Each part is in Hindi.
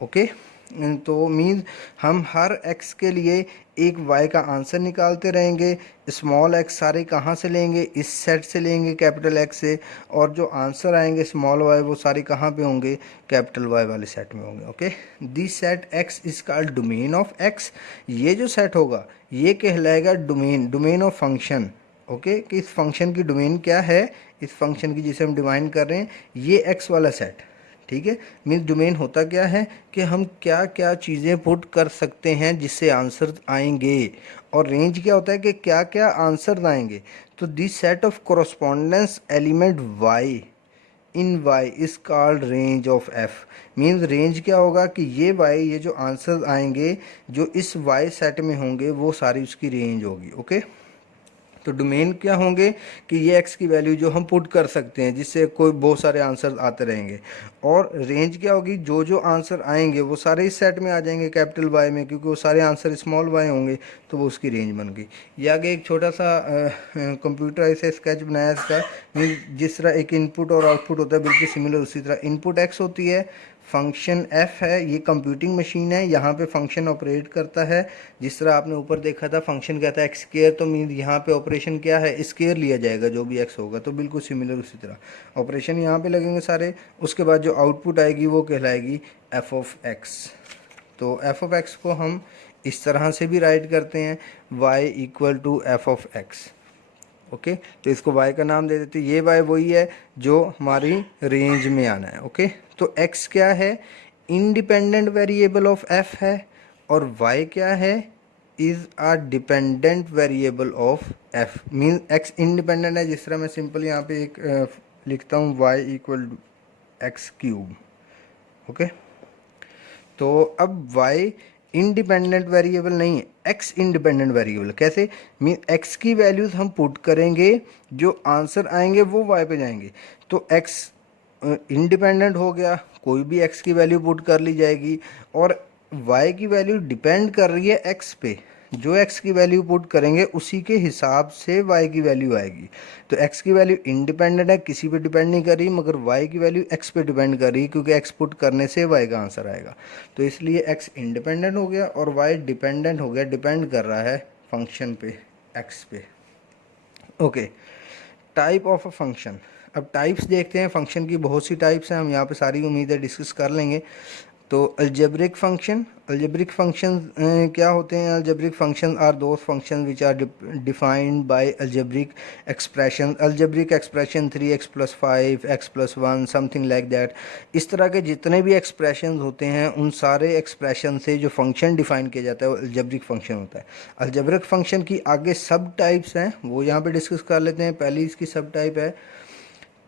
ओके। तो मीन्स हम हर x के लिए एक y का आंसर निकालते रहेंगे। स्मॉल x सारे कहाँ से लेंगे, इस सेट से लेंगे कैपिटल X से, और जो आंसर आएंगे स्मॉल y वो सारे कहाँ पे होंगे, कैपिटल Y वाले सेट में होंगे। Okay, this set x is called domain of x। ये जो सेट होगा ये कहलाएगा domain, domain of function. Okay, कि इस फंक्शन की डोमेन क्या है, इस फंक्शन की जिसे हम डिफाइन कर रहे हैं, ये x वाला सेट। ठीक है, मीन्स डोमेन होता क्या है कि हम क्या क्या चीज़ें पुट कर सकते हैं जिससे आंसर आएंगे, और रेंज क्या होता है कि क्या क्या आंसर आएंगे। तो this set of correspondence element y in y is called range of f। Means range क्या होगा कि ये y, ये जो आंसर आएंगे जो इस y सेट में होंगे वो सारी उसकी रेंज होगी। ओके, तो डोमेन क्या होंगे कि ये x की वैल्यू जो हम पुट कर सकते हैं जिससे कोई बहुत सारे आंसर आते रहेंगे, और रेंज क्या होगी, जो जो आंसर आएंगे वो सारे इस सेट में आ जाएंगे कैपिटल Y में, क्योंकि वो सारे आंसर स्मॉल y होंगे, तो वो उसकी रेंज बन गई। ये आगे एक छोटा सा कंप्यूटर ऐसे स्केच बनाया इसका। जिस तरह एक इनपुट और आउटपुट होता है बिल्कुल सिमिलर उसी तरह इनपुट x होती है, फंक्शन f है, ये कंप्यूटिंग मशीन है, यहाँ पे फंक्शन ऑपरेट करता है। जिस तरह आपने ऊपर देखा था फंक्शन क्या था, एक्स स्केयर, तो मीन यहाँ पे ऑपरेशन क्या है, स्केयर लिया जाएगा जो भी x होगा, तो बिल्कुल सिमिलर उसी तरह ऑपरेशन यहाँ पे लगेंगे सारे। उसके बाद जो आउटपुट आएगी वो कहलाएगी f ऑफ x। तो f ऑफ x को हम इस तरह से भी राइट करते हैं, y equal to f of x। Okay, तो इसको y का नाम दे देते हैं। ये y वही है जो हमारी रेंज में आना है। ओके, तो x क्या है, इंडिपेंडेंट वेरिएबल ऑफ f है, और y क्या है, is a dependent variable of f। Mean x independent है, जिस तरह मैं सिंपल यहाँ पे एक लिखता हूँ y equal to x cube. Okay, तो अब y इंडिपेंडेंट वेरिएबल नहीं है, x इंडिपेंडेंट वेरिएबल। कैसे, मीन x की वैल्यूज हम पुट करेंगे, जो आंसर आएंगे वो y पे जाएंगे। तो x इंडिपेंडेंट हो गया, कोई भी x की वैल्यू पुट कर ली जाएगी, और y की वैल्यू डिपेंड कर रही है x पे। जो x की वैल्यू पुट करेंगे उसी के हिसाब से y की वैल्यू आएगी। तो x की वैल्यू इंडिपेंडेंट है, किसी पे डिपेंड नहीं कर रही, मगर y की वैल्यू x पे डिपेंड कर रही है, क्योंकि x पुट करने से y का आंसर आएगा। तो इसलिए x इंडिपेंडेंट हो गया और y डिपेंडेंट हो गया, डिपेंड कर रहा है फंक्शन पे, x पे। Okay, type of a function. अब टाइप्स देखते हैं, फंक्शन की बहुत सी टाइप्स हैं, हम यहाँ पे सारी उम्मीद है डिस्कस कर लेंगे। तो अलजेब्रिक फंक्शन, अलजेब्रिक फंक्शन क्या होते हैं, algebraic function are those function which are defined by algebraic expression. Algebraic expression 3x+5 x+1 something like that. इस तरह के जितने भी एक्सप्रेशन होते हैं उन सारे एक्सप्रेशन से जो फंक्शन डिफाइन किया जाता है वो अलजेब्रिक फंक्शन होता है। अलजेब्रिक फंक्शन की आगे सब टाइप्स हैं, वो यहाँ पे डिस्कस कर लेते हैं। पहली इसकी सब टाइप है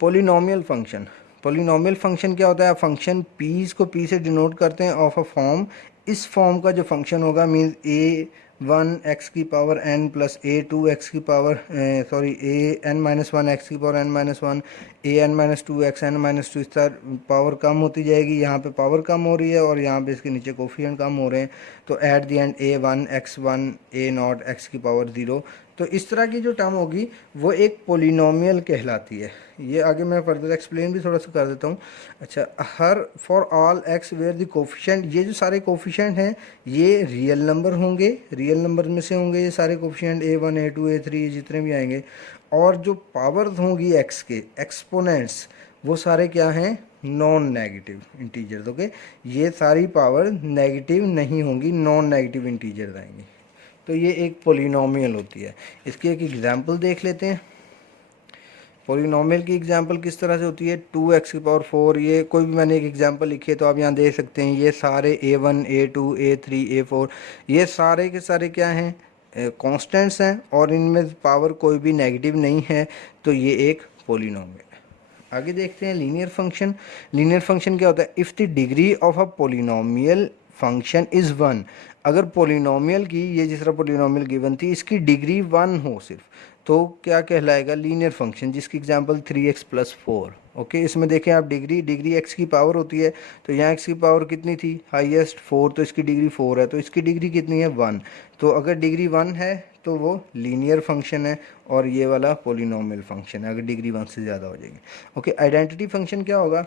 पोलिनोमियल फंक्शन। पोलिनोमियल फंक्शन क्या होता है, फंक्शन पीस को पी से डिनोट करते हैं ऑफ अ फॉर्म। इस फॉर्म का जो फंक्शन होगा means a1x⁻n+a2x, sorry an-1x⁻n-1 an-2x n-2, इस तरह पावर कम होती जाएगी। यहाँ पे पावर कम हो रही है और यहाँ पे इसके नीचे कोफिशिएंट कम हो रहे हैं, तो at the end a1x1 a0x⁻0। तो इस तरह की जो टर्म होगी वो एक पोलिनोमियल कहलाती है। ये आगे मैं फर्दर एक्सप्लेन भी थोड़ा सा कर देता हूँ। अच्छा, हर for all x where the coefficient, ये जो सारे कोफिशिएंट हैं ये रियल नंबर होंगे, रियल नंबर में से होंगे ये सारे कोफिशिएंट, a1 a2 a3 जितने भी आएंगे। और जो पावर्स होंगी एक्स के, एक्सपोनेंट्स, वो सारे क्या हैं, नॉन नेगेटिव इंटीजर्स। ओके, ये सारी पावर नेगेटिव नहीं होंगी, नॉन नेगेटिव इंटीजर्स आएंगी। तो ये एक पोलिनोमियल होती है। इसकी एक एग्जांपल देख लेते हैं। पोलिनोमियल की एग्जांपल किस तरह से होती है, 2x⁴, ये कोई भी मैंने एक एग्जांपल लिखी है तो आप यहाँ देख सकते हैं। ये सारे a1 a2 a3 a4 ये सारे के सारे क्या हैं, कांस्टेंट्स हैं, और इनमें पावर कोई भी नेगेटिव नहीं है, तो ये एक पोलिनोमियल है। आगे देखते हैं लीनियर फंक्शन। लीनियर फंक्शन क्या होता है, if the degree of a polynomial function is 1। अगर पोलिनोमियल की, ये जिस तरह पोलिनोमियल गिवन थी, इसकी डिग्री 1 हो सिर्फ, तो क्या कहलाएगा, लीनियर फंक्शन, जिसकी एग्जांपल 3x+4। ओके, इसमें देखें आप, डिग्री x की पावर होती है, तो यहाँ x की पावर कितनी थी, हाईएस्ट 4, तो इसकी डिग्री 4 है, तो इसकी डिग्री कितनी है, 1। तो अगर डिग्री 1 है तो वो लीनियर फंक्शन है, और ये वाला पोलिनोमियल फंक्शन है अगर डिग्री 1 से ज़्यादा हो जाएगी। ओके, आइडेंटिटी फंक्शन क्या होगा,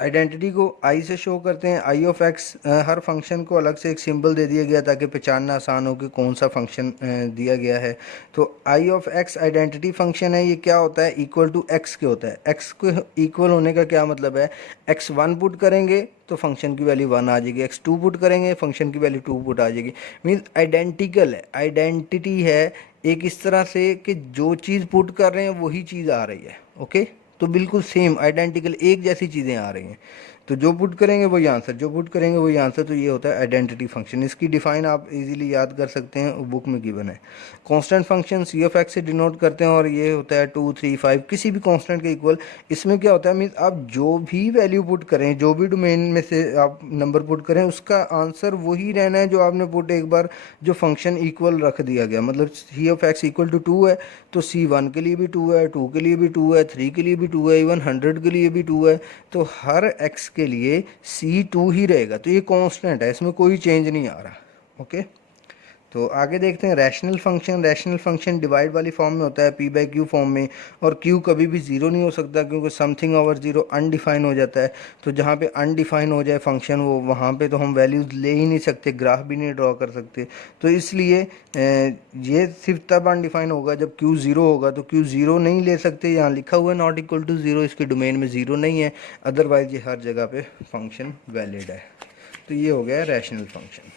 आइडेंटिटी को आई से शो करते हैं, आई ऑफ एक्स। हर फंक्शन को अलग से एक सिंबल दे दिया गया ताकि पहचानना आसान हो कि कौन सा फंक्शन दिया गया है। तो आई ऑफ एक्स आइडेंटिटी फंक्शन है, ये क्या होता है, इक्वल टू एक्स के होता है। एक्स को इक्वल होने का क्या मतलब है, एक्स वन पुट करेंगे तो फंक्शन की वैल्यू वन आ जाएगी, एक्स टू पुट करेंगे फंक्शन की वैल्यू टू पुट आ जाएगी। मीन्स आइडेंटिकल है, आइडेंटिटी है एक इस तरह से कि जो चीज़ पुट कर रहे हैं वही चीज़ आ रही है। ओके, तो बिल्कुल सेम आइडेंटिकल एक जैसी चीज़ें आ रही हैं, तो जो पुट करेंगे वही आंसर, जो पुट करेंगे वही आंसर। तो ये होता है आइडेंटिटी फंक्शन। इसकी डिफाइन आप इजीली याद कर सकते हैं, बुक में गिवन है। Constant function c of x से डिनोट करते हैं और ये होता है 2 3 5 किसी भी कांस्टेंट के इक्वल। इसमें क्या होता है, मीन्स आप जो भी वैल्यू पुट करें, जो भी डोमेन में से आप नंबर पुट करें, उसका आंसर वही रहना है जो आपने पुट एक बार जो फंक्शन इक्वल रख दिया गया। मतलब सी ऑफ एक्स इक्वल टू 2 है तो सी वन के लिए भी 2 है, 2 के लिए भी 2 है, 3 के लिए भी 2 है, इवन 100 के लिए भी 2 है। तो हर एक्स के लिए सी 2 ही रहेगा। तो ये कांस्टेंट है, इसमें कोई चेंज नहीं आ रहा। ओके, तो आगे देखते हैं rational function. Rational function divide वाली फॉर्म में होता है, पी बाई क्यू फॉर्म में। और क्यू कभी भी ज़ीरो नहीं हो सकता क्योंकि समथिंग ओवर ज़ीरो अनडिफाइन हो जाता है। तो जहाँ पे अनडिफाइन हो जाए फंक्शन, वो वहाँ पे तो हम वैल्यूज़ ले ही नहीं सकते, ग्राफ भी नहीं ड्रॉ कर सकते। तो इसलिए ये सिर्फ तब अनडिफाइन होगा जब क्यू ज़ीरो होगा। तो क्यू ज़ीरो नहीं ले सकते, यहाँ लिखा हुआ है नॉट इक्वल टू ज़ीरो, इसके डोमेन में ज़ीरो नहीं है, अदरवाइज ये हर जगह पे फंक्शन वैलिड है। तो ये हो गया rational function.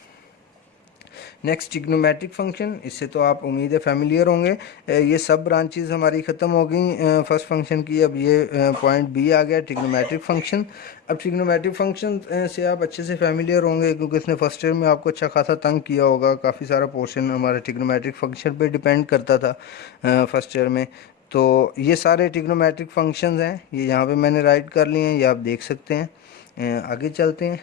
Next trigonometric function, इससे तो आप उम्मीद है फैमिलियर होंगे। ये सब ब्रांचेस हमारी ख़त्म हो गई फर्स्ट फंक्शन की। अब ये पॉइंट बी आ गया ट्रिग्नोमेट्रिक फंक्शन। अब ट्रिग्नोमेट्रिक फंक्शन से आप अच्छे से फैमिलियर होंगे क्योंकि इसने फर्स्ट ईयर में आपको अच्छा खासा तंग किया होगा। काफ़ी सारा पोर्शन हमारा ट्रिग्नोमेट्रिक फंक्शन पे डिपेंड करता था फर्स्ट ईयर में। तो ये सारे ट्रिग्नोमेट्रिक फंक्शंस हैं, ये यहाँ पे मैंने राइट कर लिए हैं, ये आप देख सकते हैं। आगे चलते हैं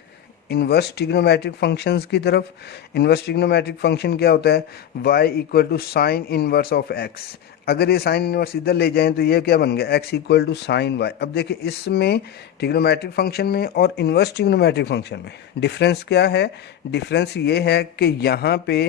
इन्वर्स ट्रिग्नोमेट्रिक फंक्शंस की तरफ। इन्वर्स ट्रिग्नोमेट्रिक फंक्शन क्या होता है, y equal to sine inverse of x। अगर ये साइन इन्वर्स इधर ले जाएं तो ये क्या बन गया, x equal to sine y। अब देखिए इसमें ट्रिग्नोमेट्रिक फंक्शन में और इन्वर्स ट्रिग्नोमेट्रिक फंक्शन में डिफरेंस क्या है। डिफरेंस ये है कि यहाँ पे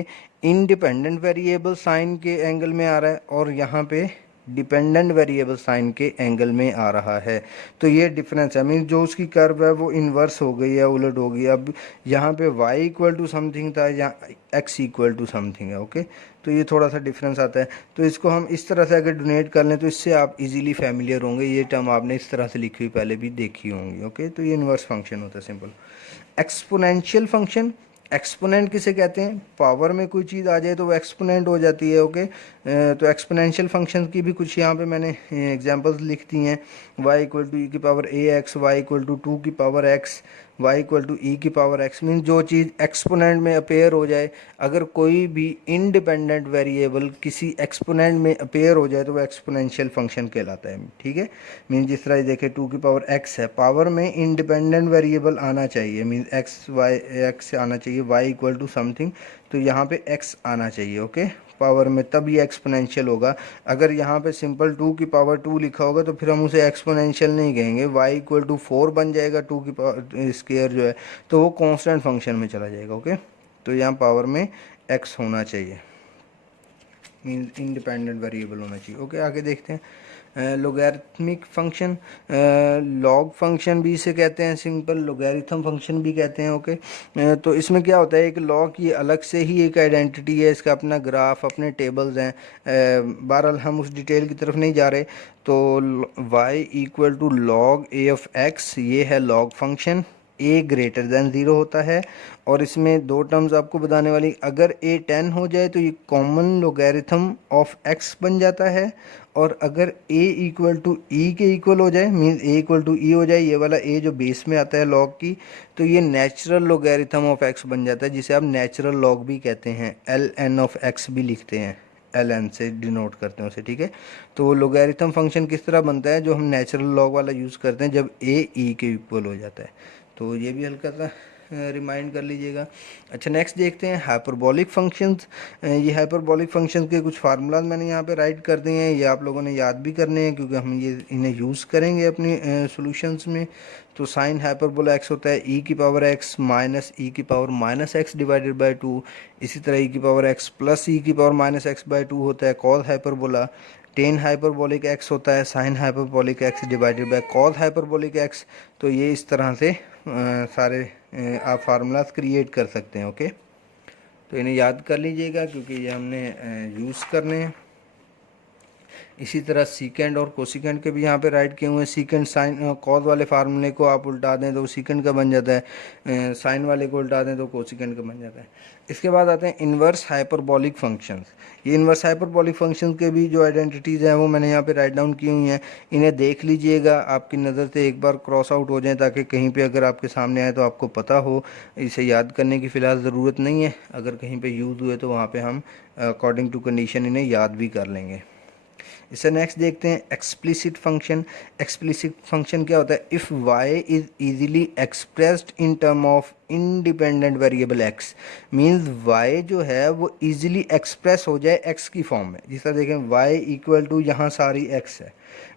इंडिपेंडेंट वेरिएबल साइन के एंगल में आ रहा है और यहाँ पे डिपेंडेंट वेरिएबल साइन के एंगल में आ रहा है। तो ये डिफरेंस है, मीन जो उसकी कर्व है वो इन्वर्स हो गई है, उलट हो गई। अब यहाँ पे y इक्वल टू समथिंग था, यहाँ x इक्वल टू समथिंग है। ओके, तो ये थोड़ा सा डिफरेंस आता है। तो इसको हम इस तरह से अगर डोनेट कर लें तो इससे आप इजीली फैमिलियर होंगे। ये टर्म आपने इस तरह से लिखी हुई पहले भी देखी होंगी। ओके, तो ये इन्वर्स फंक्शन होता है सिंपल। एक्सपोनेंशियल फंक्शन, एक्सपोनेंट किसे कहते हैं, पावर में कोई चीज़ आ जाए तो वो एक्सपोनेंट हो जाती है। ओके, तो एक्सपोनेंशियल फंक्शन की भी कुछ यहाँ पे मैंने एग्जांपल्स लिख दी हैं। y इक्वल टू ई की power a x, y equal to 2 की power x, y equal to e की पावर x। मीन जो चीज़ एक्सपोनेंट में अपेयर हो जाए, अगर कोई भी इंडिपेंडेंट वेरिएबल किसी एक्सपोनेंट में अपेयर हो जाए तो वो एक्सपोनेंशियल फंक्शन कहलाता है। ठीक है, मीन जिस तरह देखें 2 की पावर x है, पावर में इंडिपेंडेंट वेरिएबल आना चाहिए, मीन x आना चाहिए, y इक्वल टू समथिंग, तो यहाँ पे x आना चाहिए। ओके, पावर में, तब ये एक्सपोनेंशियल होगा। अगर यहाँ पे सिंपल 2 की पावर 2 लिखा होगा तो फिर हम उसे एक्सपोनेंशियल नहीं कहेंगे, y इक्वल टू 4 बन जाएगा 2 की पावर स्क्वायर जो है, तो वो कांस्टेंट फंक्शन में चला जाएगा। ओके, तो यहाँ पावर में x होना चाहिए, मीन इंडिपेंडेंट वेरिएबल होना चाहिए। ओके, आगे देखते हैं लोगैरिथमिक फंक्शन। लॉग फंक्शन भी इसे कहते हैं, सिंपल लोगैरिथम फंक्शन भी कहते हैं। ओके, तो इसमें क्या होता है, एक लॉग की अलग से ही एक आइडेंटिटी है, इसका अपना ग्राफ, अपने टेबल्स हैं। बहरहाल हम उस डिटेल की तरफ नहीं जा रहे। तो y equal to log a of x, ये है log function. a greater than 0 होता है और इसमें दो टर्म्स आपको बताने वाली, अगर a 10 हो जाए तो ये कॉमन लोगैरिथम ऑफ x बन जाता है, और अगर a इक्वल टू e के इक्वल हो जाए, mean a equal to e हो जाए, ये वाला a जो बेस में आता है लॉग की, तो ये नेचुरल लोगैरिथम ऑफ x बन जाता है, जिसे आप नेचुरल लॉग भी कहते हैं, ln ऑफ x भी लिखते हैं, ln से डिनोट करते हैं उसे। ठीक है, तो वो लोगैरिथम फंक्शन किस तरह बनता है, जो हम नेचुरल लॉग वाला यूज़ करते हैं जब a e के इक्वल हो जाता है। तो ये भी हल्का सा रिमाइंड कर लीजिएगा। अच्छा, नेक्स्ट देखते हैं हाइपरबोलिक फंक्शंस। ये हाइपरबोलिक फंक्शंस के कुछ फार्मूलाज मैंने यहाँ पे राइट कर दिए हैं, ये आप लोगों ने याद भी करने हैं क्योंकि हम ये इन्हें यूज़ करेंगे अपनी सॉल्यूशंस में। तो साइन हाइपरबोला x होता है e की पावर x माइनस ई की power minus x divided by 2। इसी तरह e की पावर x प्लस ई की पावर माइनस एक्स बाई 2 होता है cos hyperbola. Tan hyperbolic x होता है sine hyperbolic x divided by cos hyperbolic x. तो ये इस तरह से सारे आप फार्मूलाज क्रिएट कर सकते हैं। ओके, तो इन्हें याद कर लीजिएगा क्योंकि ये हमने यूज़ करने हैं। इसी तरह सीकेंड और कोसिकेंड के भी यहाँ पे राइट किए हुए हैं। सीकेंड साइन कॉस वाले फार्मूले को आप उल्टा दें तो सीकेंड का बन जाता है, साइन वाले को उल्टा दें तो कोसिकेंड का बन जाता है। इसके बाद आते हैं इन्वर्स हाइपरबोलिक फंक्शंस। ये इन्वर्स हाइपरबोलिक फंक्शन के भी जो आइडेंटिटीज़ हैं वो मैंने यहाँ पे राइट डाउन की हुई हैं। इन्हें देख लीजिएगा, आपकी नज़र से एक बार क्रॉस आउट हो जाए ताकि कहीं पे अगर आपके सामने आए तो आपको पता हो। इसे याद करने की फ़िलहाल ज़रूरत नहीं है, अगर कहीं पे यूज़ हुए तो वहाँ पे हम अकॉर्डिंग टू कंडीशन इन्हें याद भी कर लेंगे। इससे नेक्स्ट देखते हैं एक्सप्लिसिट फंक्शन। एक्सप्लिसिट फंक्शन क्या होता है? If y is easily expressed in term of independent variable x, means y जो है वो ईजिली एक्सप्रेस हो जाए एक्स की फॉर्म में। जिस तरह देखें वाई इक्वल टू यहाँ सारी एक्स है,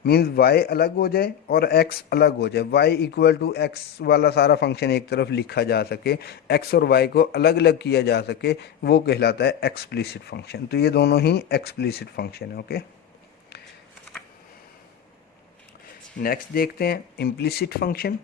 मीन्स वाई अलग हो जाए और एक्स अलग हो जाए। वाई इक्वल टू एक्स वाला सारा फंक्शन एक तरफ लिखा जा सके, एक्स और वाई को अलग अलग किया जा सके, वो कहलाता है एक्सप्लिसिट फंक्शन। तो ये दोनों ही एक्सप्लिसिट फंक्शन है। ओके, नेक्स्ट देखते हैं इम्प्लिसिट फंक्शन।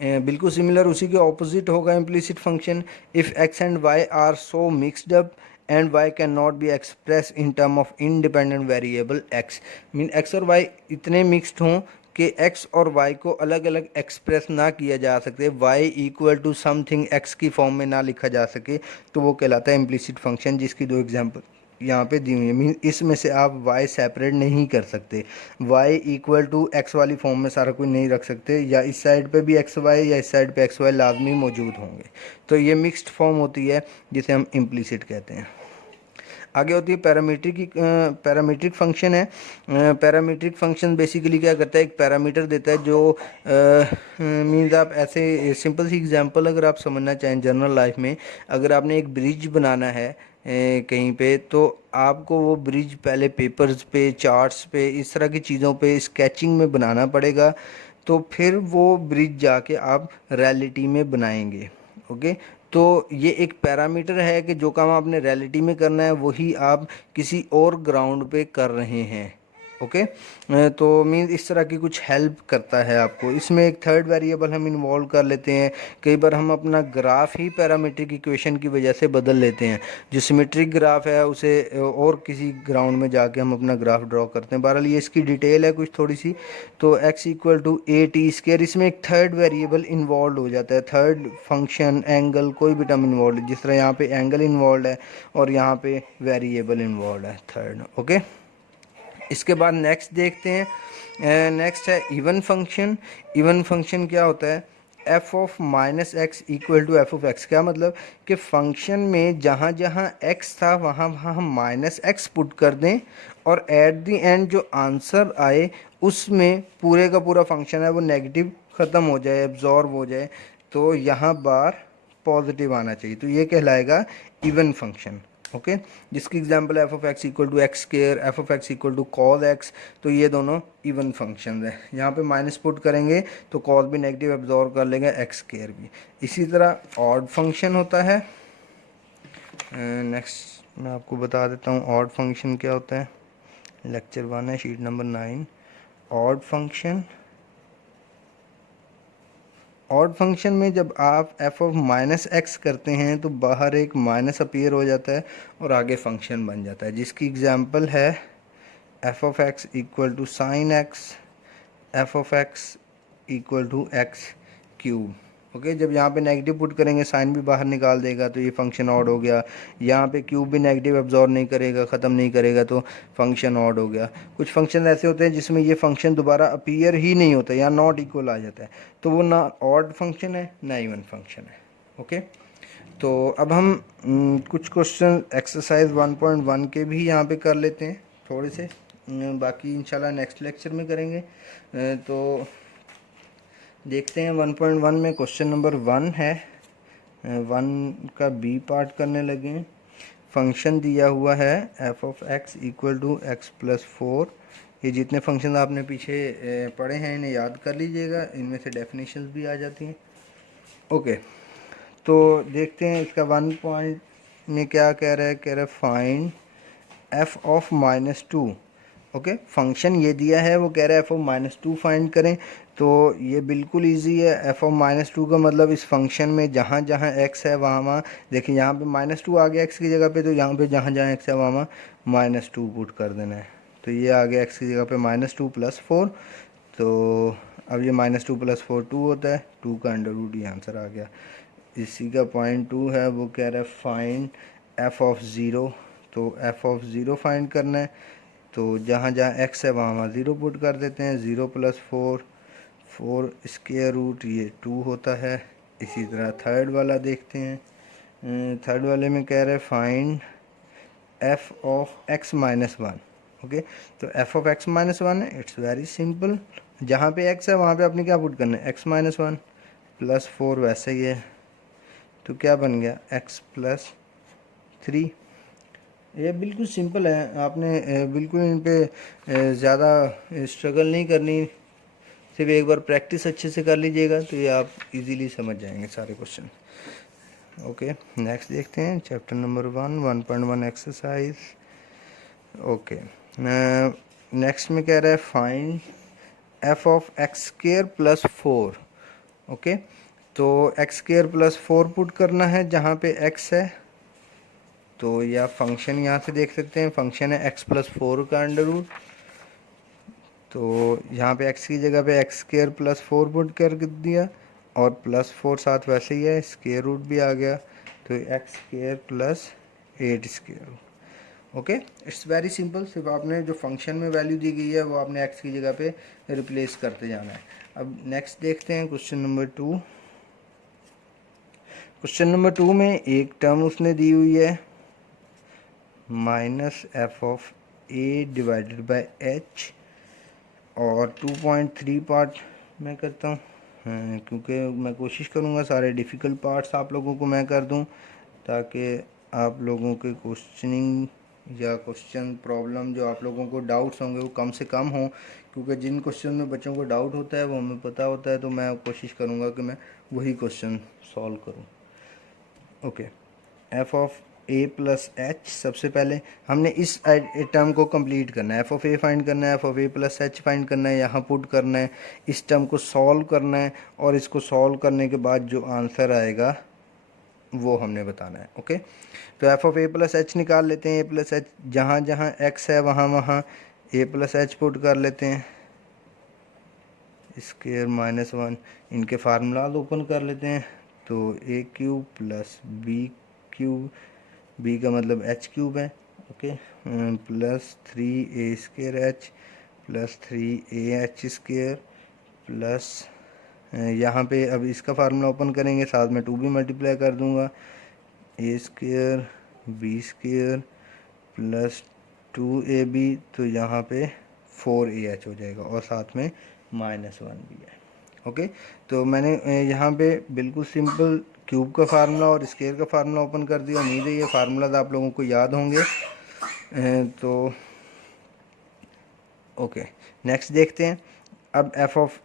बिल्कुल सिमिलर उसी के ऑपोजिट होगा implicit function. If x and y are so mixed up and y can not be express in term of independent variable x, mean x और वाई इतने मिक्सड हों कि एक्स और वाई को अलग अलग एक्सप्रेस ना किया जा सके, y equal to something x की फॉर्म में ना लिखा जा सके, तो वो कहलाता है इम्प्लिसिट फंक्शन, जिसकी दो एग्जांपल यहाँ पे दी हुई है। मीन इसमें से आप y सेपरेट नहीं कर सकते, y इक्वल टू एक्स वाली फॉर्म में सारा कुछ नहीं रख सकते, या इस साइड पे भी एक्स वाई या इस साइड पे एक्स वाई लाजमी मौजूद होंगे। तो ये मिक्स्ड फॉर्म होती है जिसे हम इम्प्लिसिट कहते हैं। आगे होती है पैरामीट्रिक फंक्शन है। पैरामीट्रिक फंक्शन बेसिकली क्या करता है? एक पैरामीटर देता है जो मीन्स आप ऐसे सिंपल सी एग्जांपल अगर आप समझना चाहें जनरल लाइफ में, अगर आपने एक ब्रिज बनाना है कहीं पे, तो आपको वो ब्रिज पहले पेपर्स पे, चार्ट्स पे, इस तरह की चीज़ों पे स्केचिंग में बनाना पड़ेगा, तो फिर वो ब्रिज जाके आप रियलिटी में बनाएंगे। ओके, तो ये एक पैरामीटर है कि जो काम आपने रियलिटी में करना है वही आप किसी और ग्राउंड पे कर रहे हैं। ओके, तो मीन इस तरह की कुछ हेल्प करता है आपको। इसमें एक थर्ड वेरिएबल हम इन्वॉल्व कर लेते हैं। कई बार हम अपना ग्राफ ही पैरामीट्रिक इक्वेशन की वजह से बदल लेते हैं। जो सिमेट्रिक ग्राफ है उसे और किसी ग्राउंड में जाके हम अपना ग्राफ ड्रॉ करते हैं। बहरहाल ये इसकी डिटेल है कुछ थोड़ी सी। तो x equal to a t square, इसमें एक थर्ड वेरिएबल इन्वॉल्व हो जाता है, थर्ड फंक्शन, एंगल, कोई भी टर्म इन्वॉल्व है। जिस तरह यहाँ पे एंगल इन्वॉल्व है और यहाँ पे वेरिएबल इन्वॉल्व है थर्ड। ओके, इसके बाद नेक्स्ट देखते हैं। नेक्स्ट है इवन फंक्शन। इवन फंक्शन क्या होता है? F of minus x equal to f of x. क्या मतलब कि फंक्शन में जहाँ जहाँ एक्स था वहाँ वहाँ हम माइनस एक्स पुट कर दें और एट द एंड जो आंसर आए उसमें पूरे का पूरा फंक्शन है वो नेगेटिव ख़त्म हो जाए, एब्जॉर्ब हो जाए, तो यहाँ बार पॉजिटिव आना चाहिए, तो ये कहलाएगा इवन फंक्शन। ओके, जिसकी example f of x equal to x square, f of x equal to cos x, तो ये दोनों इवन फंक्शन है। यहाँ पे माइनस पुट करेंगे तो कॉस भी नेगेटिव एब्जॉर्ब कर लेंगे, एक्स स्क्वायर भी। इसी तरह ऑड फंक्शन होता है। नेक्स्ट मैं आपको बता देता हूँ ऑड फंक्शन क्या होता है। लेक्चर 1 है, sheet number 9। Odd function, odd function में जब आप एफ ऑफ माइनस एक्स करते हैं तो बाहर एक माइनस अपीयर हो जाता है और आगे फंक्शन बन जाता है, जिसकी एग्जांपल है f of x equal to sine x, f of x equal to x cube. Okay, जब यहाँ पे नेगेटिव पुट करेंगे साइन भी बाहर निकाल देगा तो ये फंक्शन ऑड हो गया। यहाँ पे क्यूब भी नेगेटिव एब्जॉर्ब नहीं करेगा, ख़त्म नहीं करेगा, तो फंक्शन ऑड हो गया। कुछ फंक्शन ऐसे होते हैं जिसमें ये फंक्शन दोबारा अपीयर ही नहीं होता या नॉट इक्वल आ जाता है, तो वो ना ऑड फंक्शन है ना इवन फंक्शन है। ओके, तो अब हम कुछ क्वेश्चन एक्सरसाइज 1.1 के भी यहाँ पे कर लेते हैं थोड़े से, बाकी इंशाल्लाह नेक्स्ट लेक्चर में करेंगे। तो देखते हैं 1.1 में क्वेश्चन नंबर 1 है। 1 का बी पार्ट करने लगे। फंक्शन दिया हुआ है f of x equal to x plus 4। ये जितने फंक्शन आपने पीछे पढ़े हैं इन्हें याद कर लीजिएगा, इनमें से डेफिनेशंस भी आ जाती हैं। ओके, तो देखते हैं इसका 1 पॉइंट में क्या कह रहा है। कह रहा है find f of -2 okay, function ये दिया है, वो कह रहा है f of minus two find करें। तो ये बिल्कुल इजी है। एफ ऑफ माइनस टू का मतलब इस फंक्शन में जहाँ जहाँ एक्स है वहाँ वहाँ, देखिए यहाँ पे माइनस टू आ गया एक्स की जगह पे, तो यहाँ पे जहाँ जहाँ एक्स है वहाँ वहाँ माइनस टू पुट कर देना है। तो ये आ गया एक्स की जगह पे माइनस टू प्लस फोर। तो अब ये minus two plus four two होता है, टू का अंडर रूट, ये आंसर आ गया। इसी का पॉइंट टू है, वो कह रहा है फाइंड एफ ऑफ ज़ीरो। तो एफ ऑफ ज़ीरो फाइंड करना है, तो जहाँ जहाँ एक्स है वहाँ वहाँ ज़ीरो पुट कर देते हैं। Zero plus four, four square root, ये टू होता है। इसी तरह थर्ड वाला देखते हैं। थर्ड वाले में कह रहे हैं find f of x minus one. Okay, तो f of x minus one है, इट्स वेरी सिंपल। जहाँ पे एक्स है वहाँ पे आपने क्या पुट करना है, x minus one plus four, वैसे ही है। तो क्या बन गया, एक्स प्लस थ्री। ये बिल्कुल सिंपल है, आपने बिल्कुल इन पे ज़्यादा स्ट्रगल नहीं करनी, सिर्फ एक बार प्रैक्टिस अच्छे से कर लीजिएगा तो ये आप इजीली समझ जाएंगे सारे क्वेश्चन। ओके, नेक्स्ट देखते हैं chapter number 1 1.1 exercise. Okay, next में कह रहा है find f of x square plus four. Okay, तो x square plus four put करना है जहाँ पे एक्स है। तो या फंक्शन यहाँ से देख सकते हैं, फंक्शन है एक्स प्लस फोर का अंडर रूट। तो यहाँ पे एक्स की जगह पे x square plus four put कर दिया, और प्लस फोर साथ वैसे ही है, स्क्वायर रूट भी आ गया। तो x square plus eight square root. Okay, it's very simple. सिर्फ आपने जो फंक्शन में वैल्यू दी गई है वो आपने एक्स की जगह पे रिप्लेस करते जाना है। अब नेक्स्ट देखते हैं question number two. Question number two में एक टर्म उसने दी हुई है minus f of A divided by H, और 2.3 पार्ट मैं करता हूँ, क्योंकि मैं कोशिश करूँगा सारे डिफ़िकल्ट पार्ट्स आप लोगों को मैं कर दूँ, ताकि आप लोगों के क्वेश्चनिंग या क्वेश्चन प्रॉब्लम जो आप लोगों को डाउट्स होंगे वो कम से कम हों। क्योंकि जिन क्वेश्चन में बच्चों को डाउट होता है वो हमें पता होता है, तो मैं कोशिश करूँगा कि मैं वही क्वेश्चन सॉल्व करूँ। Okay, F of a plus H, सबसे पहले हमने इस टर्म को कंप्लीट करना है। एफ ऑफ ए फाइंड करना है, f of a plus H find करना है, यहाँ पुट करना है, इस टर्म को सॉल्व करना है, और इसको सॉल्व करने के बाद जो आंसर आएगा वो हमने बताना है। ओके, तो f of a plus H निकाल लेते हैं। ए प्लस एच, जहाँ जहाँ एक्स है वहाँ वहाँ ए प्लस एच पुट कर लेते हैं, स्क्वायर माइनस वन, इनके फार्मूलाज ओपन कर लेते हैं। तो a cube plus b cube, b का मतलब एच क्यूब है। Okay, plus three a square h plus three a h square plus, यहाँ पे अब इसका फार्मूला ओपन करेंगे, साथ में टू भी मल्टीप्लाई कर दूंगा, a square b square plus two a b, तो यहाँ पे फोर ए एच हो जाएगा, और साथ में माइनस वन भी है। ओके, तो मैंने यहाँ पे बिल्कुल सिंपल क्यूब का फार्मूला और स्क्वायर का फार्मूला ओपन कर दिया। उम्मीद है ये फार्मूलाज आप लोगों को याद होंगे। तो ओके, नेक्स्ट देखते हैं। अब एफ ऑफ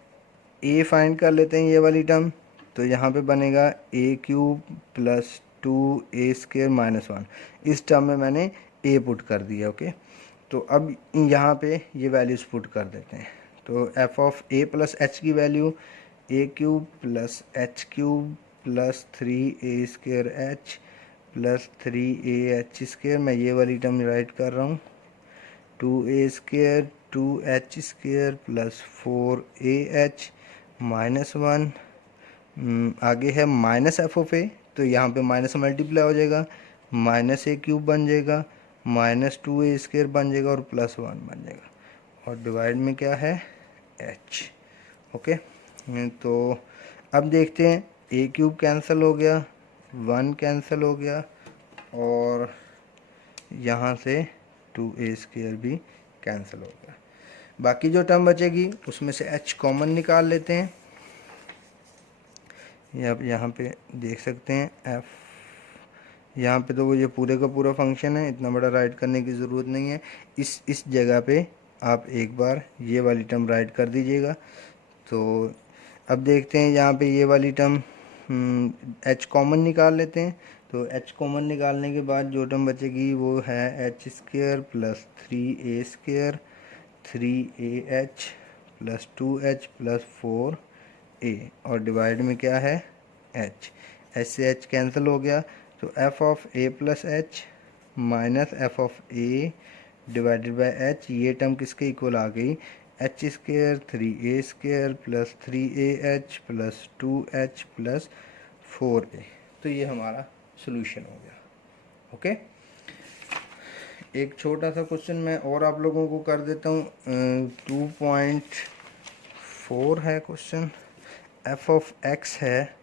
ए फाइंड कर लेते हैं, ये वाली टर्म। तो यहाँ पे बनेगा ए cube plus two a square minus one, इस टर्म में मैंने ए पुट कर दिया। ओके, तो अब यहाँ पे ये वैल्यूज़ पुट कर देते हैं। तो f of a plus h की value a cube plus h cube plus three a square h plus three a h square, मैं ये वाली टर्म राइट कर रहा हूँ, two a square two h square plus four a h minus one. आगे है माइनस एफ ऑफ ए, तो यहाँ पे माइनस मल्टीप्लाई हो जाएगा, माइनस ए क्यूब बन जाएगा, माइनस टू ए स्क्वायर बन जाएगा, और प्लस वन बन जाएगा, और डिवाइड में क्या है, एच। ओके, तो अब देखते हैं, ए क्यूब कैंसिल हो गया, वन कैंसिल हो गया, और यहाँ से टू ए स्क्वायर भी कैंसिल हो गया। बाकी जो टर्म बचेगी उसमें से एच कॉमन निकाल लेते हैं। ये आप यहाँ पे देख सकते हैं, एफ, यहाँ पे तो वो ये पूरे का पूरा फंक्शन है, इतना बड़ा राइट करने की ज़रूरत नहीं है। इस जगह पे आप एक बार ये वाली टर्म राइट कर दीजिएगा। तो अब देखते हैं, यहाँ पे ये वाली टर्म एच कॉमन निकाल लेते हैं। तो एच कॉमन निकालने के बाद जो टर्म बचेगी वो है h square plus three a square 3AH plus 2H plus 4A और डिवाइड में क्या है H, H से H कैंसिल हो गया तो f of A plus H minus f of A divided by H, ये टर्म किसके इक्वल आ गई H square 3A square plus 3AH plus 2H plus 4A। तो ये हमारा सोल्यूशन हो गया। ओके, एक छोटा सा क्वेश्चन मैं और आप लोगों को कर देता हूँ। 2.4 है क्वेश्चन। एफ ऑफ एक्स है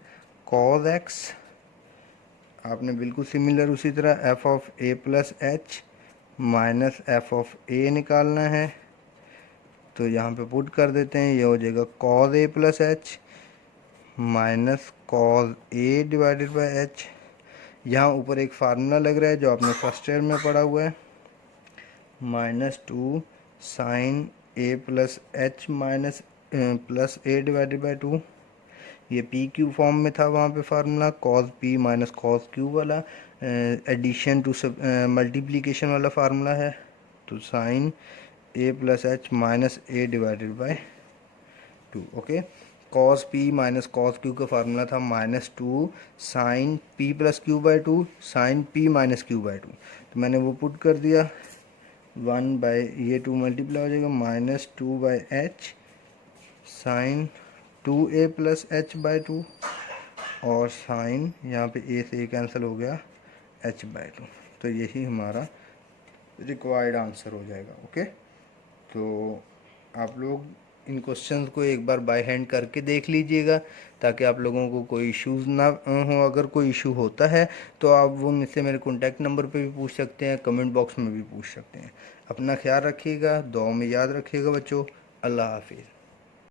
कॉज एक्स, आपने बिल्कुल सिमिलर उसी तरह f of a plus h minus f of a निकालना है। तो यहाँ पे पुट कर देते हैं, ये हो जाएगा cause A plus h minus cos A divided by H. यहाँ ऊपर एक फार्मूला लग रहा है जो आपने फर्स्ट ईयर में पढ़ा हुआ है, -2 sine a plus h minus plus a divided by 2। ये पी क्यू फॉर्म में था वहाँ पे formula, cos p minus cos q वाला एडिशन टू मल्टीप्लिकेशन वाला फार्मूला है। तो sine a plus h minus a divided by 2। Okay, cos p minus cos q का फार्मूला था -2 sine p plus q by 2 sine p minus q by 2। तो मैंने वो पुट कर दिया, 1 बाई ये 2 मल्टीप्लाई हो जाएगा -2 by h sine 2a plus h by 2 और साइन यहाँ पे a से a कैंसिल हो गया h बाई 2। तो यही हमारा रिक्वायर्ड आंसर हो जाएगा। ओके, तो आप लोग इन क्वेश्चंस को एक बार बाय हैंड करके देख लीजिएगा ताकि आप लोगों को कोई इश्यूज़ ना हो। अगर कोई इशू होता है तो आप वो मुझसे मेरे कॉन्टैक्ट नंबर पे भी पूछ सकते हैं, कमेंट बॉक्स में भी पूछ सकते हैं। अपना ख्याल रखिएगा, दुआ में याद रखिएगा बच्चों। अल्लाह हाफिज़।